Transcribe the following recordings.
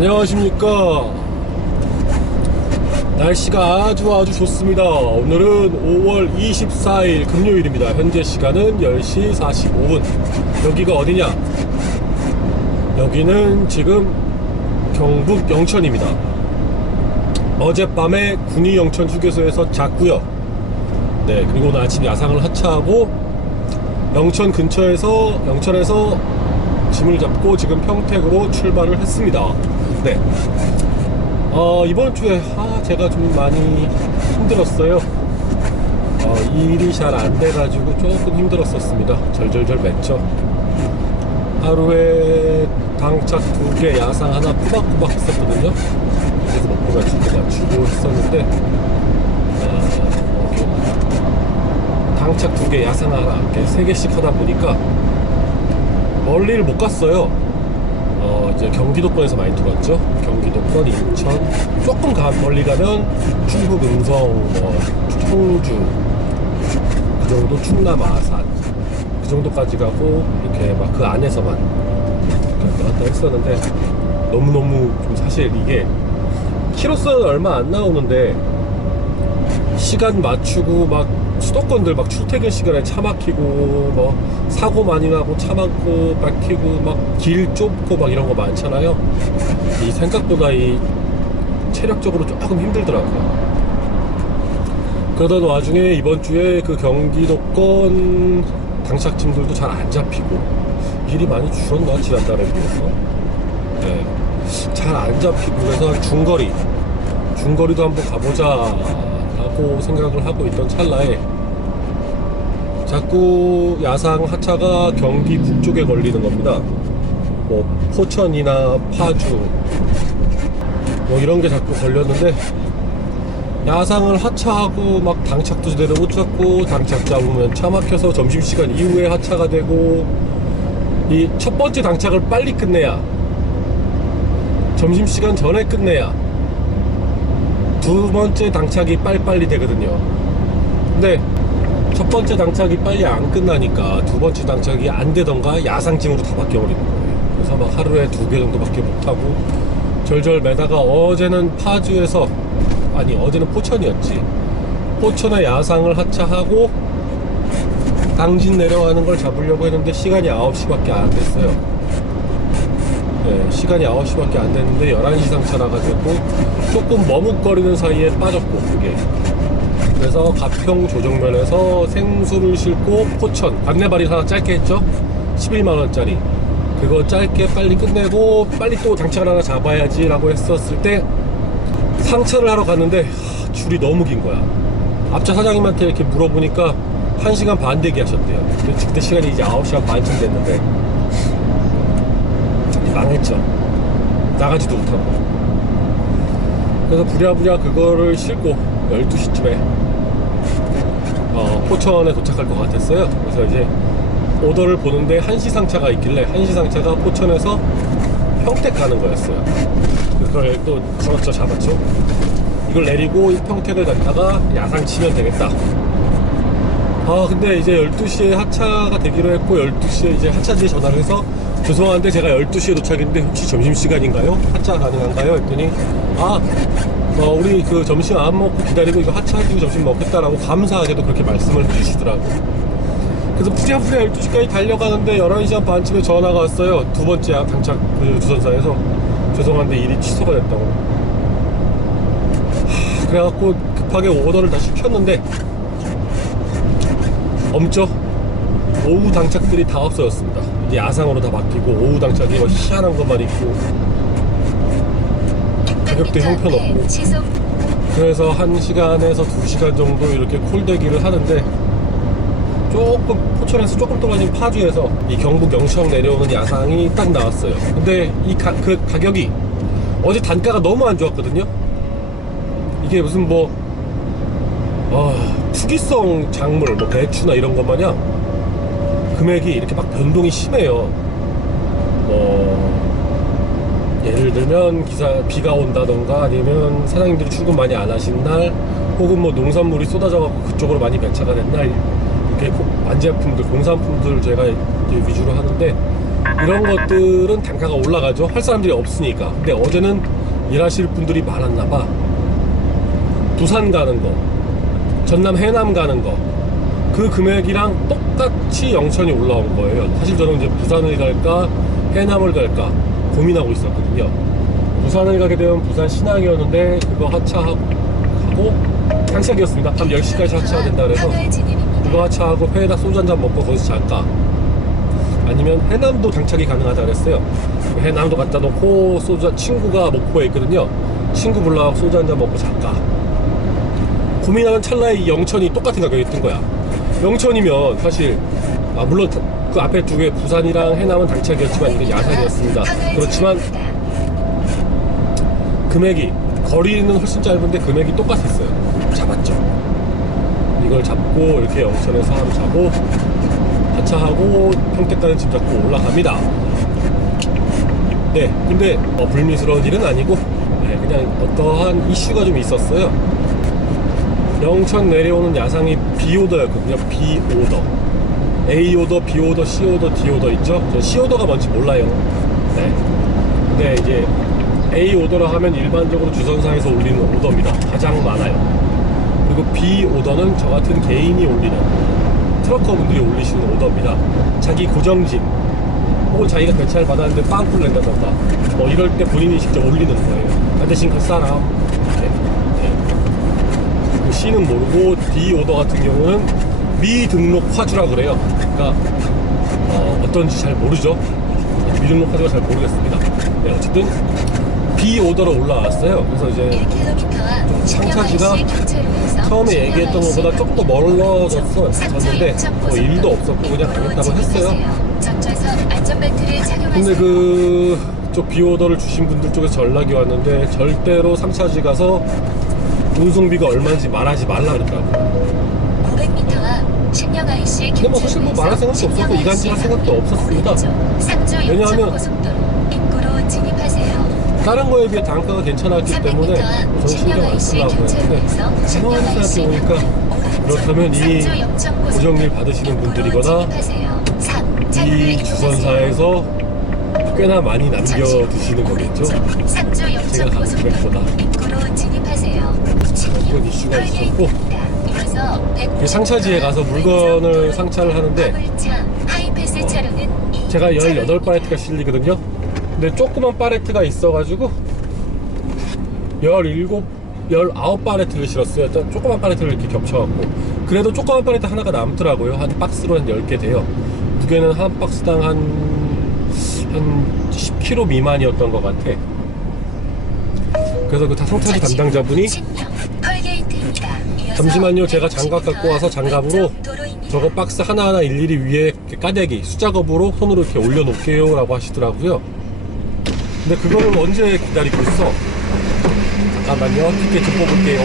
안녕하십니까? 날씨가 아주 아주 좋습니다. 오늘은 5월 24일 금요일입니다. 현재 시간은 10시 45분. 여기가 어디냐? 여기는 지금 경북 영천입니다. 어젯밤에 군위 영천 휴게소에서 잤고요. 네 그리고 오늘 아침 야상을 하차하고 영천 근처에서 영천에서 짐을 잡고 지금 평택으로 출발을 했습니다. 네. 어, 이번 주에 아, 제가 좀 많이 힘들었어요. 어, 일이 잘 안 돼가지고 조금 힘들었었습니다. 절절절 맺죠. 하루에 당착 두 개, 야상 하나 꼬박꼬박 했었거든요. 그래서 목표가 두개 맞추고 했었는데, 아, 이렇게 당착 두 개, 야상 하나, 이렇게 세 개씩 하다 보니까 멀리를 못 갔어요. 어, 이제 경기도권에서 많이 돌았죠. 경기도권, 인천, 조금 가, 멀리 가면 충북 음성, 뭐, 청주, 그 정도 충남 아산, 그 정도까지 가고, 이렇게 막 그 안에서만 왔다 갔다 했었는데, 너무너무 좀 사실 이게, 키로수는 얼마 안 나오는데, 시간 맞추고 막 수도권들 막 출퇴근 시간에 차 막히고 뭐 사고 많이 나고 차 막고 막히고 막 길 좁고 막 이런 거 많잖아요. 이 생각보다 이 체력적으로 조금 힘들더라고요. 그러던 와중에 이번 주에 그 경기도권 당착짐들도 잘 안 잡히고 일이 많이 줄었나 지난달에 비해서 네. 잘 안 잡히고 그래서 중거리 중거리도 한번 가보자 라고 생각을 하고 있던 찰나에 자꾸 야상 하차가 경기 북쪽에 걸리는 겁니다. 뭐 포천이나 파주 뭐 이런 게 자꾸 걸렸는데 야상을 하차하고 막 당착도 제대로 못 잡고 당착 잡으면 차 막혀서 점심시간 이후에 하차가 되고 이 첫 번째 당착을 빨리 끝내야 점심시간 전에 끝내야 두 번째 당착이 빨리빨리 되거든요. 근데 첫 번째 당착이 빨리 안 끝나니까 두 번째 당착이 안 되던가 야상짐으로 다 바뀌어버리는 거예요. 그래서 막 하루에 두 개 정도밖에 못하고 절절 매다가 어제는 파주에서 아니 어제는 포천이었지. 포천에 야상을 하차하고 당진 내려가는 걸 잡으려고 했는데 시간이 9시밖에 안 됐어요. 네, 시간이 9시밖에 안 됐는데 11시 상차라 가지고 조금 머뭇거리는 사이에 빠졌고 그게 그래서 가평 조정면에서 생수를 싣고 포천 관내발이 하나 짧게 했죠? 11만원짜리. 그거 짧게 빨리 끝내고 빨리 또 당차를 하나 잡아야지 라고 했었을 때 상차를 하러 갔는데 하, 줄이 너무 긴 거야. 앞차 사장님한테 이렇게 물어보니까 1시간 반 대기 하셨대요. 그때 시간이 이제 9시간 반쯤 됐는데. 망했죠. 나가지도 못하고. 그래서 부랴부랴 그거를 싣고 12시쯤에 어, 포천에 도착할 것 같았어요. 그래서 이제 오더를 보는데 1시 상차가 있길래 1시 상차가 포천에서 평택 가는 거였어요. 그걸 또 걸었죠, 잡았죠. 이걸 내리고 평택을 갔다가 야상 치면 되겠다. 아 근데 이제 12시에 하차가 되기로 했고 12시에 이제 하차지에 전화를 해서 죄송한데 제가 12시에 도착인데 혹시 점심시간인가요? 하차 가능한가요? 했더니 아 어, 우리 그 점심 안 먹고 기다리고 이거 하차해주고 점심 먹겠다라고 감사하게도 그렇게 말씀을 해주시더라고요. 그래서 부랴부랴 12시까지 달려가는데 11시 반쯤에 전화가 왔어요. 두 번째 당착 그 주선사에서. 죄송한데 일이 취소가 됐다고. 하, 그래갖고 급하게 오더를 다 시 켰는데 없죠 오후 당착들이 다 없어졌습니다. 이제 야상으로 다 바뀌고 오후 당착이 뭐 희한한 것만 있고 가격도 형편없고. 시속 그래서 1시간에서 2시간 정도 이렇게 콜대기를 하는데 조금 포천에서 조금 떨어진 파주에서 이 경북 영청 내려오는 야상이 딱 나왔어요. 근데 이그 가격이 어제 단가가 너무 안 좋았거든요. 이게 무슨 뭐 아, 투기성 작물 뭐 배추나 이런 것 마냥 금액이 이렇게 막 변동이 심해요. 뭐 예를 들면 기사 비가 온다던가 아니면 사장님들이 출근 많이 안 하신 날 혹은 뭐 농산물이 쏟아져 갖고 그쪽으로 많이 배차가 된 날 이렇게 꼭 완제품들 공산품들 제가 위주로 하는데 이런 것들은 단가가 올라가죠. 할 사람들이 없으니까. 근데 어제는 일하실 분들이 많았나 봐. 부산 가는 거 전남 해남 가는 거 그 금액이랑 똑같이 영천이 올라온 거예요. 사실 저는 이제 부산을 갈까 해남을 갈까 고민하고 있었거든요. 부산을 가게 되면 부산 신항이었는데 그거 하차하고 하고 당시역이었습니다. 밤 10시까지 하차가 된다 그래서. 그거 하차하고 회에다 소주 한 잔 먹고 거기서 잘까 아니면 해남도 당착이 가능하다 그랬어요 해남도 갖다 놓고 소주 한- 친구가 목포에 있거든요 친구 불러서 소주 한 잔 먹고 잘까 고민하는 찰나에 이 영천이 똑같은 가격이 뜬 거야 영천이면 사실 아 물론 다- 그 앞에 두 개 부산이랑 해남은 당착이었지만 이건 야산이었습니다 그렇지만. 금액이 거리는 훨씬 짧은데 금액이 똑같았어요. 잡았죠. 이걸 잡고 이렇게 영천에서 하루 자고 하차하고 평택까지 짐 잡고 올라갑니다. 네, 근데 어, 불미스러운 일은 아니고 네, 그냥 어떠한 이슈가 좀 있었어요. 영천 내려오는 야상이 B오더였거든요. B오더. A오더, B오더, C오더, D오더 있죠? 저 C오더가 뭔지 몰라요. 네. 근데 이제 A 오더라 하면 일반적으로 주선사에서 올리는 오더입니다. 가장 많아요. 그리고 B 오더는 저 같은 개인이 올리는 트럭커분들이 올리시는 오더입니다. 자기 고정짐 혹은 자기가 배차를 받았는데 빵꾸를 낸다던가 뭐 이럴 때 본인이 직접 올리는 거예요. 나 대신 갈 사람. 네. 그 C는 모르고 D 오더 같은 경우는 미등록 화주라 그래요. 그러니까 어, 어떤지 잘 모르죠. 미등록 화주가 잘 모르겠습니다. 네, 어쨌든 B 오더로 올라왔어요. 그래서 이제 1km와 상차지가 처음에 얘기했던 것보다 조금 더 멀어졌어 졌는데 뭐 일도 없었고 그냥 가겠다고 했어요. 근데 그쪽 비오더를 주신 분들 쪽에서 연락이 왔는데 절대로 상차지 가서 운송비가 얼마인지 말하지 말라 그랬더라고요. 500m와 신령 IC 근데 뭐 사실 뭐 말할 생각도 없었고 이간질 할 생각도 없었습니다. 왜냐하면. 다른 거에 비해 단가가 괜찮았기 때문에 저는 신경 안 쓰려고 했는데 가만히 생각해 보니까 그렇다면 이 고정일 받으시는 분들이거나 이 주선사에서 꽤나 많이 남겨두시는 거겠죠? 제가 가는 진입하세요. 이런 이슈가 있었고 상차지에 가서 물건을 상차를 하는데 제가 차량입니다. 18팔레트가 실리거든요. 근데 조그만 팔레트가 있어가지고 17, 19팔레트를 실었어요. 조그만 팔레트를 이렇게 겹쳐갖고. 그래도 조그만 팔레트 하나가 남더라고요. 한 박스로 한 10개 돼요. 무게는 한 박스당 한, 한 10kg 미만이었던 것 같아. 그래서 그다 상차지 담당자분이 잠시만요. 제가 장갑 갖고 와서 장갑으로. 저거 박스 하나하나 일일이 위에 까대기 수작업으로 손으로 이렇게 올려놓을게요 라고 하시더라고요. 근데 그거를 언제 기다리고 있어? 잠깐만요. 티켓 좀 뽑을게요.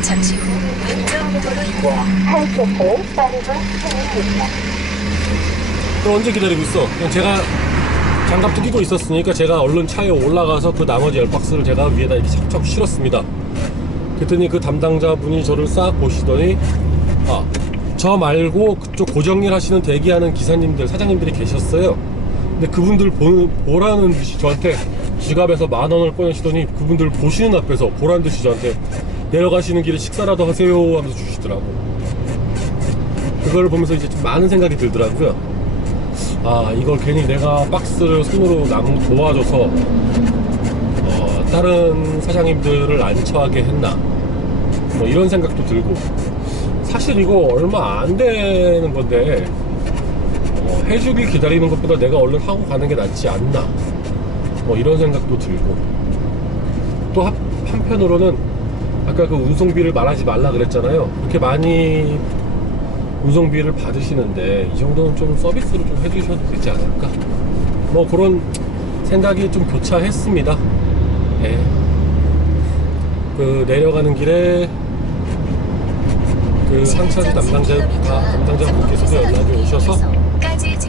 잠시 후 왼쪽 도로입니다. 그럼 언제 기다리고 있어? 그냥 제가 장갑도 끼고 있었으니까 제가 얼른 차에 올라가서 그 나머지 열 박스를 제가 위에다 이렇게 착착 실었습니다 그랬더니 그 담당자분이 저를 싹 보시더니 아, 저 말고 그쪽 고정일 하시는 대기하는 기사님들, 사장님들이 계셨어요. 근데 그분들 보, 보라는 듯이 저한테 지갑에서 만 원을 꺼내시더니 그분들 보시는 앞에서 보라는 듯이 저한테 내려가시는 길에 식사라도 하세요 하면서 주시더라고. 그걸 보면서 이제 좀 많은 생각이 들더라고요. 아, 이걸 괜히 내가 박스를 손으로 남 도와줘서 어, 다른 사장님들을 안 처하게 했나. 뭐 이런 생각도 들고. 사실 이거 얼마 안 되는 건데, 어, 해주길 기다리는 것보다 내가 얼른 하고 가는 게 낫지 않나. 뭐 이런 생각도 들고. 또 한- 한편으로는 아까 그 운송비를 말하지 말라 그랬잖아요. 그렇게 많이 운송비를 받으시는데 이 정도는 좀 서비스를 좀 해주셔도 되지 않을까? 뭐 그런 생각이 좀 교차했습니다. 예. 그 내려가는 길에 그 상차주 담당자 아, 담당자분께서도 연락이 오셔서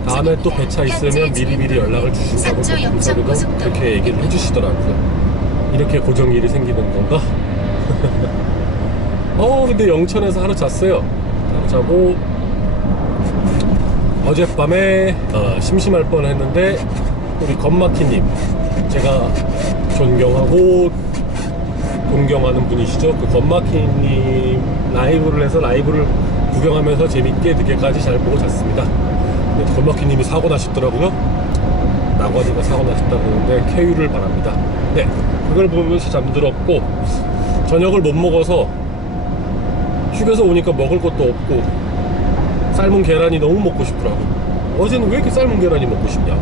다음에 또 배차 있으면 미리미리 연락을 주신다고 고속도로. 그렇게 얘기를 해주시더라고요. 이렇게 고정일이 생기는 건가? 어 근데 영천에서 하루 잤어요. 하루 자고 어젯밤에 어, 심심할 뻔했는데 우리 건마키님 제가 존경하고 동경하는 분이시죠. 그 건마키님 라이브를 해서 라이브를 구경하면서 재밌게 늦게까지 잘 보고 잤습니다. 건마키님이 사고 나셨더라고요. 나관이가 사고 나셨다고 그러는데 쾌유를 바랍니다. 네, 그걸 보면서 잠들었고 저녁을 못 먹어서 휴게소 오니까 먹을 것도 없고 삶은 계란이 너무 먹고 싶더라고. 어제는 왜 이렇게 삶은 계란이 먹고 싶냐?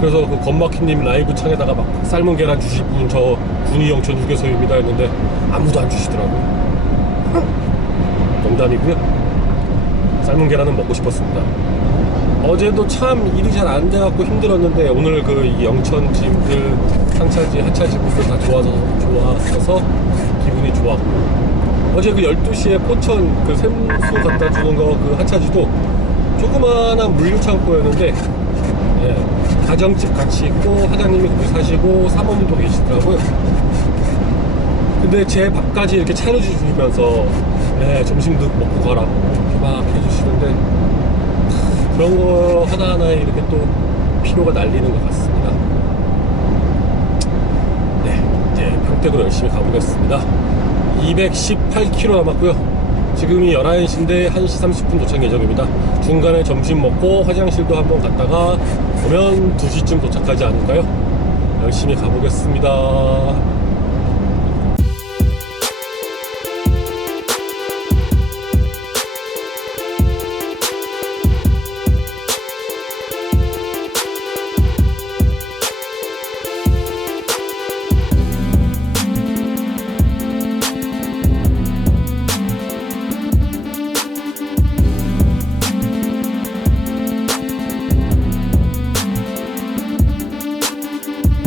그래서 그 건마키님 라이브 창에다가 막 삶은 계란 주실 분 저 군이 영천 휴게소입니다 했는데 아무도 안 주시더라고. 농담이고요. 삶은 계란은 먹고 싶었습니다. 어제도 참 일이 잘 안 돼갖고 힘들었는데 오늘 그이 영천 짐들 상차지 하차지 분들 다 좋아서 좋아서 기분이 좋았고 어제 그 12시에 포천 그 샘수 갖다 주는 거 그 하차지도 조그마한 물류 창고였는데 예, 가정집 같이 있고 사장님이 거기 사시고 사모님도 계시더라고요. 근데 제 밥까지 이렇게 차려 주시면서 예, 점심도 먹고 가라고 이렇게 막 해주시는데 그런 거 하나하나에 이렇게 또 피로가 날리는 것 같습니다. 네, 이제 평택으로 열심히 가보겠습니다. 218km 남았고요. 지금이 11시인데 1시 30분 도착 예정입니다. 중간에 점심 먹고 화장실도 한번 갔다가 오면 2시쯤 도착하지 않을까요? 열심히 가보겠습니다.